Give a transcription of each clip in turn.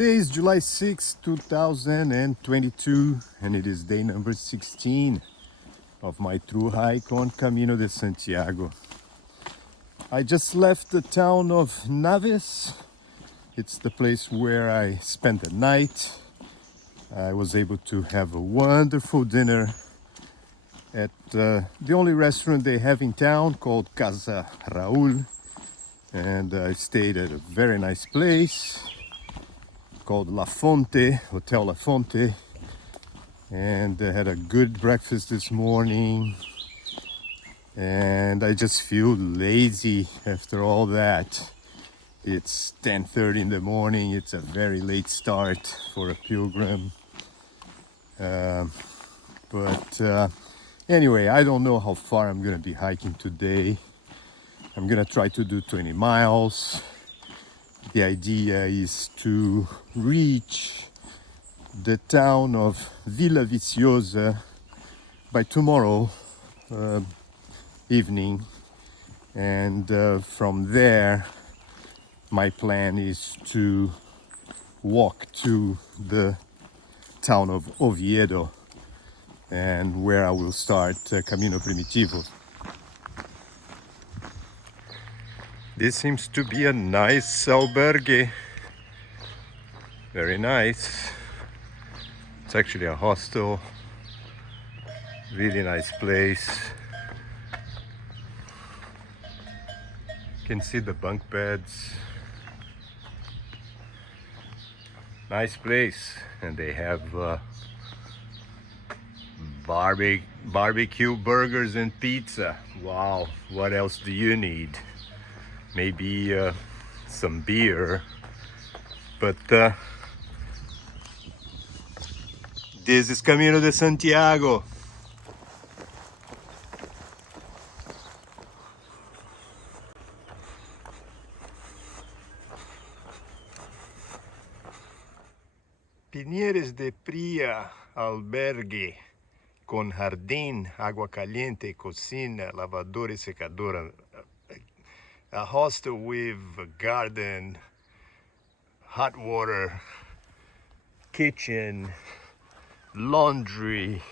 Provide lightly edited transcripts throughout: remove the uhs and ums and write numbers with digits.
Today is July 6, 2022, and it is day number 16 of my through hike on Camino de Santiago. I just left the town of Naves. It's the place where I spent the night. I was able to have a wonderful dinner at the only restaurant they have in town called Casa Raul, and I stayed at a very nice place called La Fonte, Hotel La Fonte, and I had a good breakfast this morning, and I just feel lazy after all that. It's 10:30 in the morning. It's a very late start for a pilgrim, but anyway, I don't know how far I'm gonna be hiking today. I'm gonna try to do 20 miles. The idea is to reach the town of Villa Viciosa by tomorrow evening, and from there my plan is to walk to the town of Oviedo, and where I will start Camino Primitivo. This seems to be a nice albergue. Very nice. It's actually a hostel. Really nice place. You can see the bunk beds. Nice place. And they have barbecue burgers and pizza. Wow, what else do you need? Maybe some beer, but this is Camino de Santiago. Pinieres de Pria albergue con jardín, agua caliente, cocina, lavadora y secadora. A hostel with a garden, hot water, kitchen, laundry.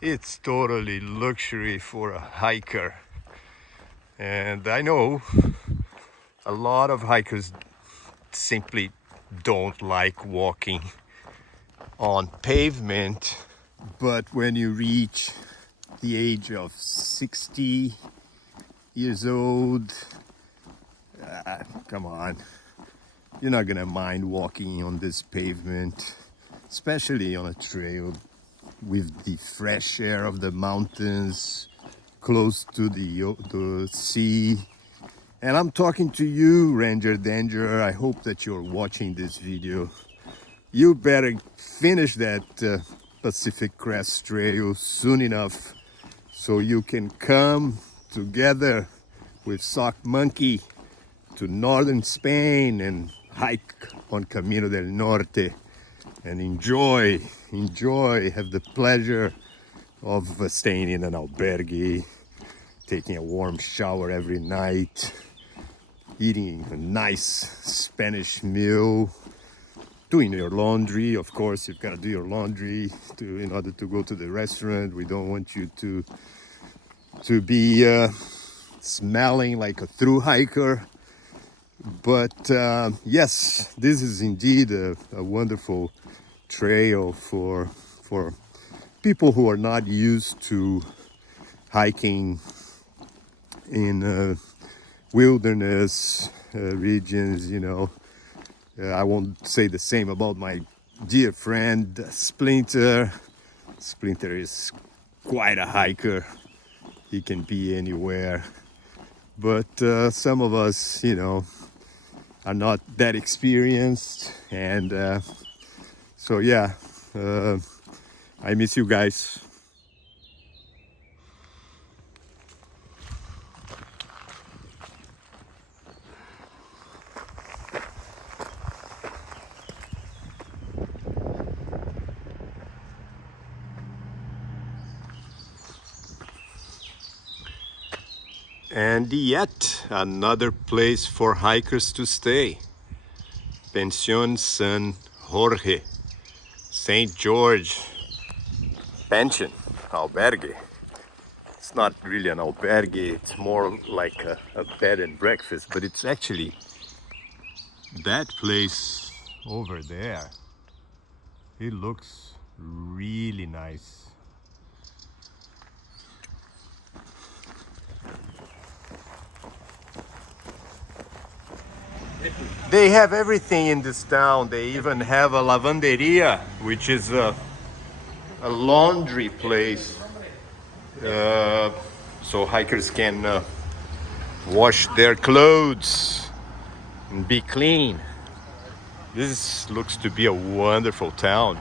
It's totally luxury for a hiker. And I know a lot of hikers simply don't like walking on pavement, but when you reach the age of 60 years old, come on, you're not gonna mind walking on this pavement, especially on a trail with the fresh air of the mountains, close to the sea. And I'm talking to you, Ranger Danger. I hope that you're watching this video. You better finish that Pacific Crest Trail soon enough so you can come together with Sock Monkey to northern Spain and hike on Camino del Norte and enjoy, have the pleasure of staying in an albergue, taking a warm shower every night, eating a nice Spanish meal, doing your laundry. Of course, you've got to do your laundry in order to go to the restaurant. We don't want you to be smelling like a thru hiker. But yes, this is indeed a wonderful trail for people who are not used to hiking in wilderness regions, you know. I won't say the same about my dear friend Splinter. Splinter is quite a hiker. He can be anywhere. But some of us, you know, are not that experienced, and so yeah, I miss you guys. And yet another place for hikers to stay. Pensión San Jorge St. George Pension Albergue. It's not really an albergue, it's more like a bed and breakfast, but it's actually that place over there. It looks really nice. They have everything in this town. They even have a lavanderia, which is a laundry place. So hikers can wash their clothes and be clean. This looks to be a wonderful town.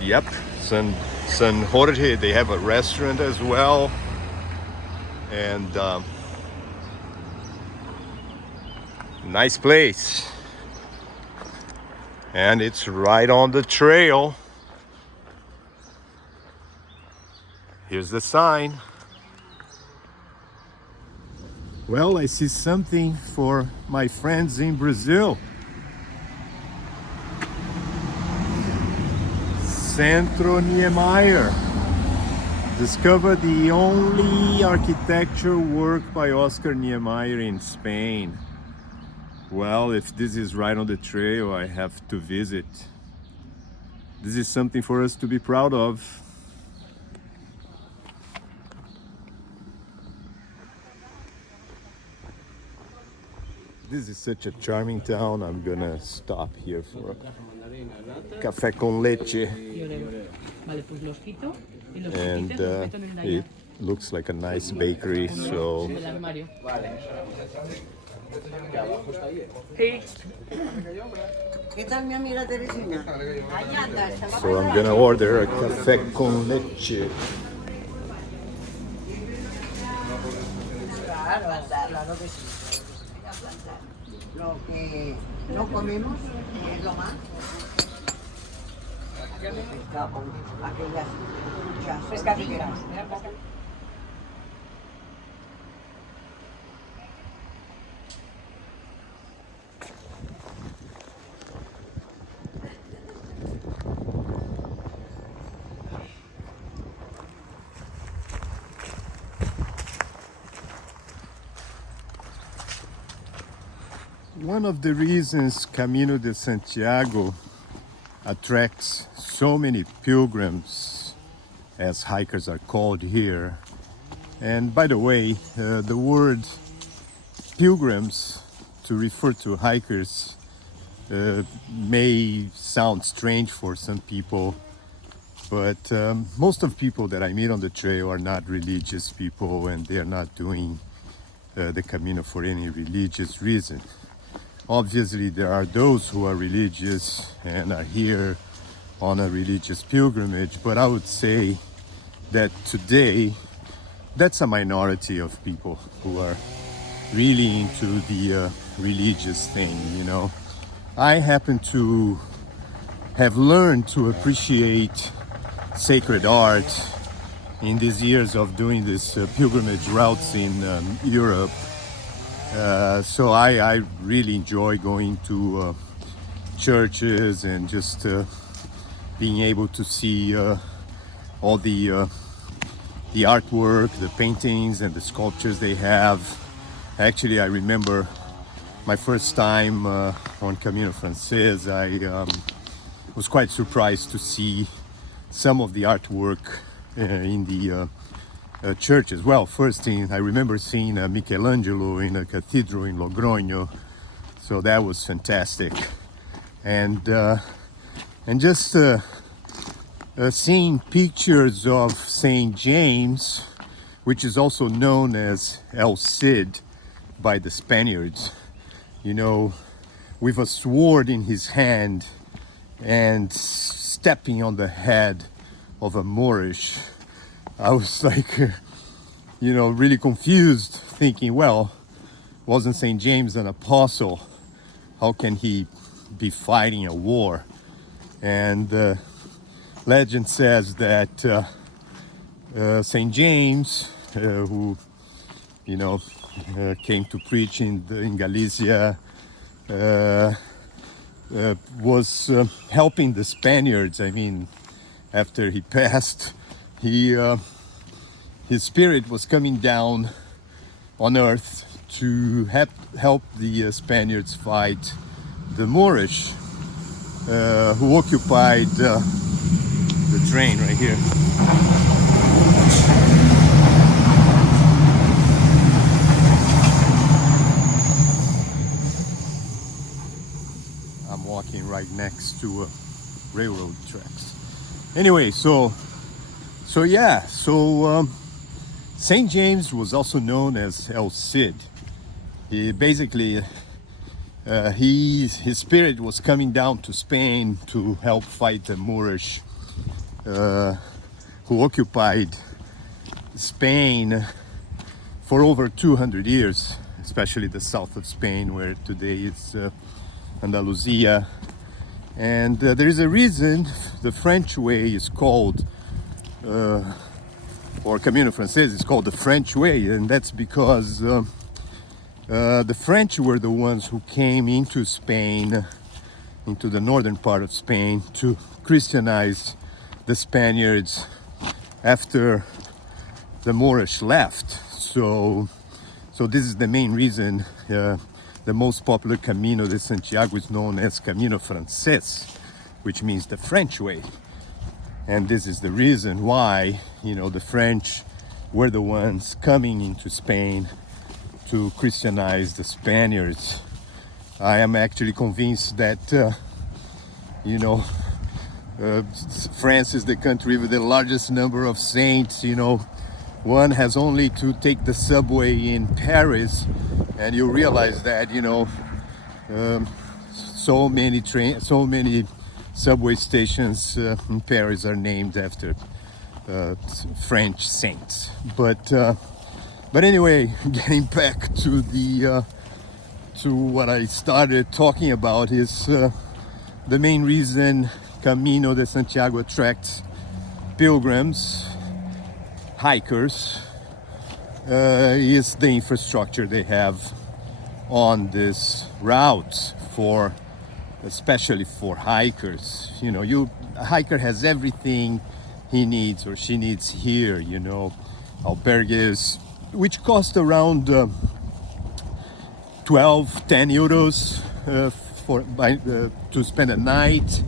Yep, San Jorge, they have a restaurant as well. And nice place. And it's right on the trail. Here's the sign. Well, I see something for my friends in Brazil. Centro Niemeyer. Discover the only architecture work by Oscar Niemeyer in Spain. Well, if this is right on the trail, I have to visit. This is something for us to be proud of. This is such a charming town. I'm gonna stop here for a café con leche. And it looks like a nice bakery, so I'm gonna order a café con leche. Lo que no comemos es lo más. Pescado, aquellas truchas pescaderas. One of the reasons Camino de Santiago attracts so many pilgrims, as hikers are called here. And by the way, the word pilgrims to refer to hikers may sound strange for some people, but most of the people that I meet on the trail are not religious people, and they are not doing the Camino for any religious reason. Obviously, there are those who are religious and are here on a religious pilgrimage, but I would say that today, that's a minority of people who are really into the religious thing, you know. I happen to have learned to appreciate sacred art in these years of doing this pilgrimage routes in Europe. So I really enjoy going to churches and just being able to see all the artwork, the paintings and the sculptures they have. Actually, I remember my first time on Camino Francés, I was quite surprised to see some of the artwork in the churches. Well, first thing, I remember seeing Michelangelo in a cathedral in Logroño, so that was fantastic. And just seeing pictures of Saint James, which is also known as El Cid by the Spaniards, you know, with a sword in his hand and stepping on the head of a Moorish. I was like, you know, really confused, thinking, well, wasn't St. James an apostle? How can he be fighting a war? And legend says that St. James, who, you know, came to preach in Galicia uh, was helping the Spaniards. I mean, after he passed, his spirit was coming down on earth to help the Spaniards fight the Moorish, who occupied the train right here. I'm walking right next to railroad tracks. Anyway, so St. James was also known as El Cid. He basically, his spirit was coming down to Spain to help fight the Moorish, who occupied Spain for over 200 years, especially the south of Spain, where today is Andalusia. And there is a reason the French way is called, or Camino Frances is called the French way, and that's because the French were the ones who came into Spain, into the northern part of Spain, to Christianize the Spaniards after the Moorish left. So this is the main reason the most popular Camino de Santiago is known as Camino Frances, which means the French way. And this is the reason why, the French were the ones coming into Spain to Christianize the Spaniards. I am actually convinced that, France is the country with the largest number of saints. One has only to take the subway in Paris, and you realize that, so many subway stations in Paris are named after French saints. But anyway, getting back to to what I started talking about is the main reason Camino de Santiago attracts pilgrims, hikers, is the infrastructure they have on this route, especially for hikers. A hiker has everything he needs or she needs here. Albergues, which cost around 10 euros to spend a night.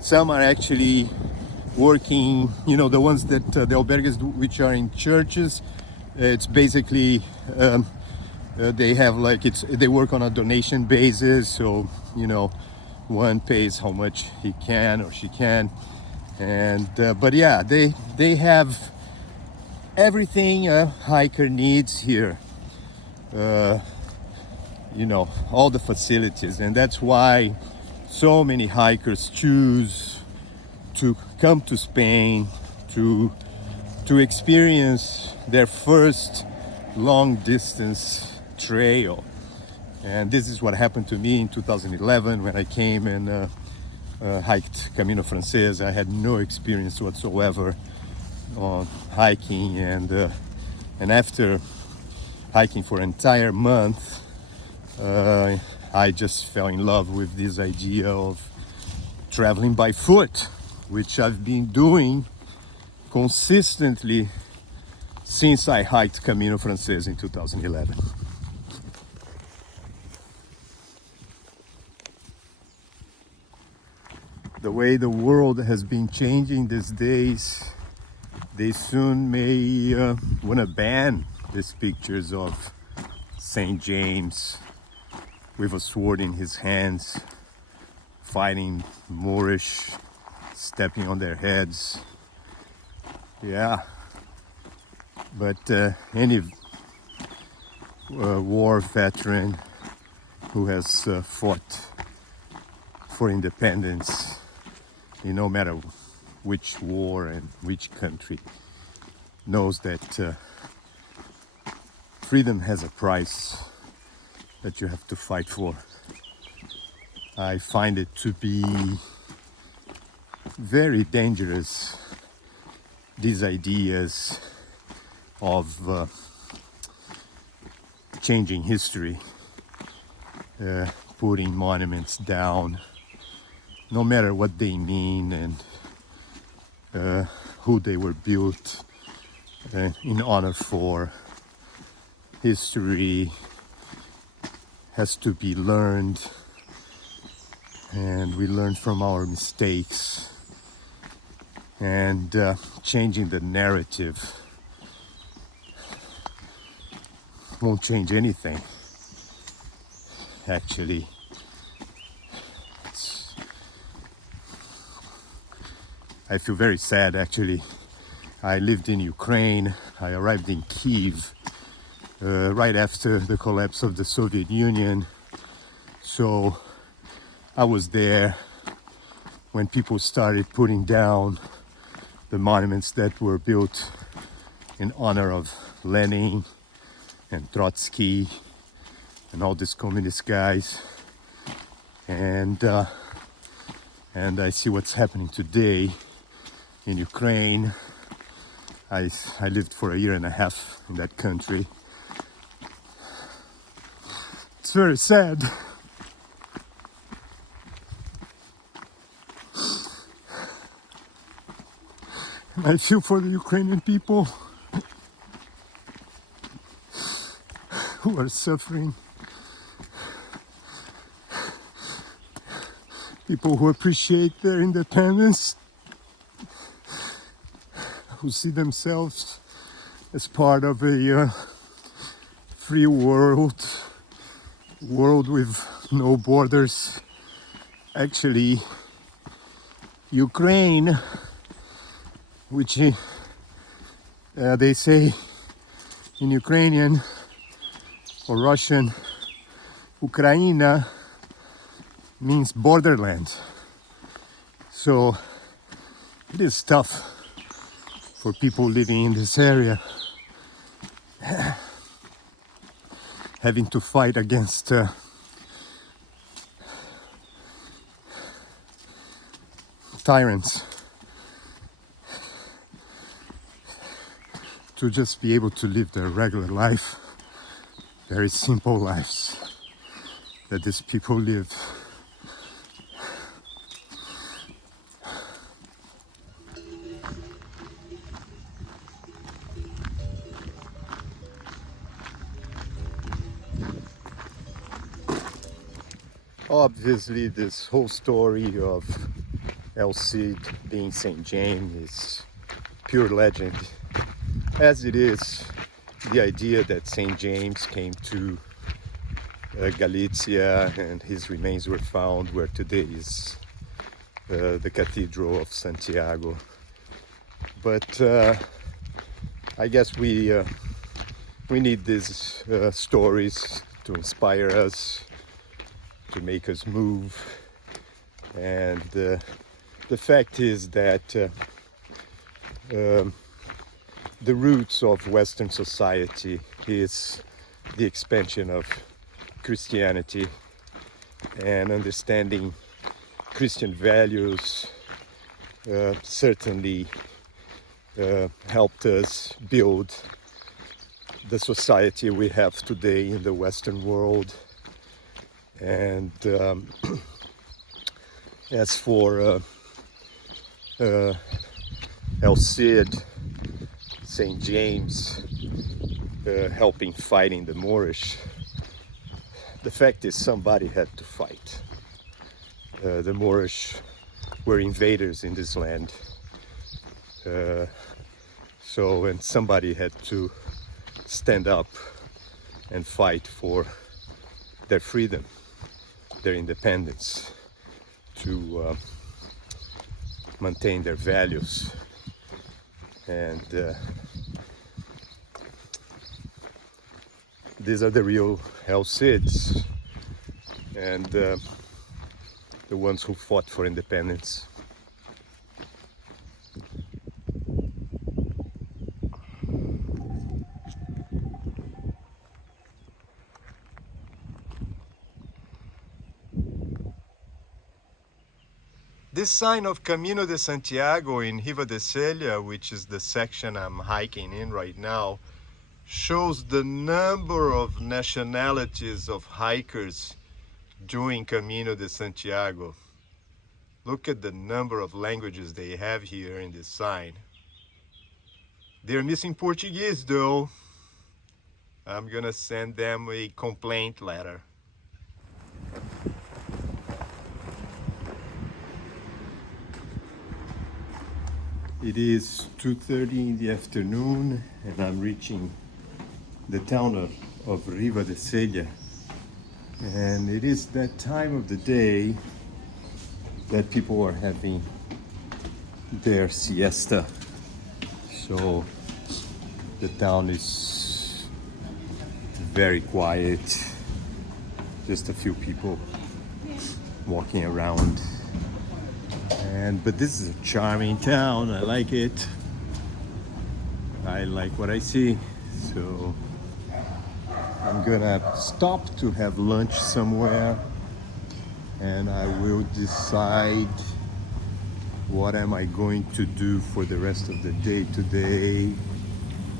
Some are actually working, the ones that the albergues which are in churches. It's basically they have they work on a donation basis, so one pays how much he can or she can, and but yeah, they have everything a hiker needs here, all the facilities, and that's why so many hikers choose to come to Spain to experience their first long distance trail. And this is what happened to me in 2011 when I came and hiked Camino Frances. I had no experience whatsoever on hiking, and after hiking for an entire month, I just fell in love with this idea of traveling by foot, which I've been doing consistently since I hiked Camino Frances in 2011. The way the world has been changing these days, they soon may want to ban these pictures of St. James with a sword in his hands, fighting Moorish, stepping on their heads. Yeah, but any war veteran who has fought for independence, no matter which war and which country, knows that freedom has a price that you have to fight for. I find it to be very dangerous, these ideas of changing history. putting monuments down, no matter what they mean and who they were built in honor for. History has to be learned, and we learn from our mistakes, and changing the narrative won't change anything. Actually, I feel very sad. Actually, I lived in Ukraine. I arrived in Kiev right after the collapse of the Soviet Union. So I was there when people started putting down the monuments that were built in honor of Lenin and Trotsky and all these communist guys. And I see what's happening today in Ukraine. I lived for a year and a half in that country. It's very sad. And I feel for the Ukrainian people who are suffering. People who appreciate their independence, who see themselves as part of a free world with no borders. Actually, Ukraine, which they say in Ukrainian or Russian, Ukraina means borderland. So it is tough for people living in this area, having to fight against tyrants to just be able to live their regular life, very simple lives that these people live. Obviously, this whole story of El Cid being St. James is pure legend, as it is the idea that St. James came to Galicia and his remains were found where today is the Cathedral of Santiago. But I guess we need these stories to inspire us, to make us move. And the fact is that the roots of Western society is the expansion of Christianity, and understanding Christian values certainly helped us build the society we have today in the Western world. And as for El Cid, St. James helping fighting the Moorish, the fact is somebody had to fight. The Moorish were invaders in this land, and somebody had to stand up and fight for their freedom, their independence, to maintain their values. And these are the real El Cids, and the ones who fought for independence. This sign of Camino de Santiago in Riva de Cella, which is the section I'm hiking in right now, shows the number of nationalities of hikers doing Camino de Santiago. Look at the number of languages they have here in this sign. They're missing Portuguese though. I'm gonna send them a complaint letter. It is 2:30 in the afternoon and I'm reaching the town of Riva de Sella. And it is that time of the day that people are having their siesta. So the town is very quiet, just a few people walking around. But this is a charming town. I like it. I like what I see. So I'm gonna stop to have lunch somewhere and I will decide what am I going to do for the rest of the day today,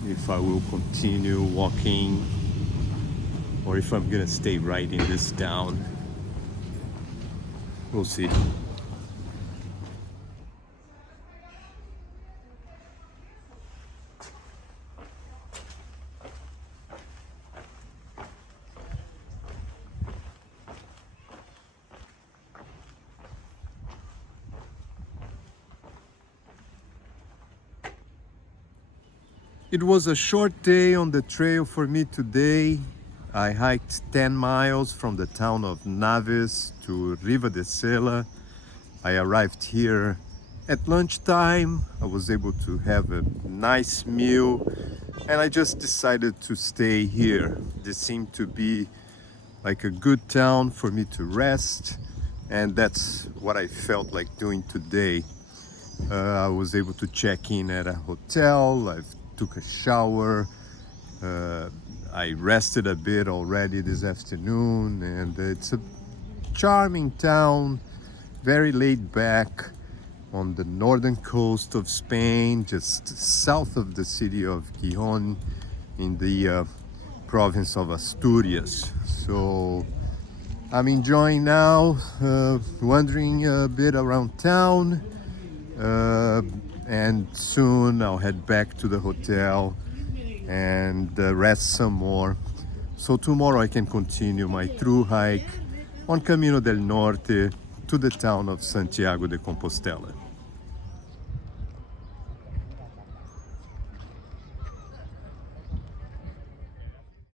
if I will continue walking or if I'm gonna stay right in this town. We'll see. It was a short day on the trail for me today. I hiked 10 miles from the town of Naves to Riva de Sella. I arrived here at lunchtime. I was able to have a nice meal and I just decided to stay here. This seemed to be like a good town for me to rest, and that's what I felt like doing today. I was able to check in at a hotel. I took a shower. I rested a bit already this afternoon, and it's a charming town, very laid back on the northern coast of Spain, just south of the city of Gijón in the province of Asturias. So I'm enjoying now, wandering a bit around town, and soon I'll head back to the hotel and rest some more. So tomorrow I can continue my through hike on Camino del Norte to the town of Santiago de Compostela.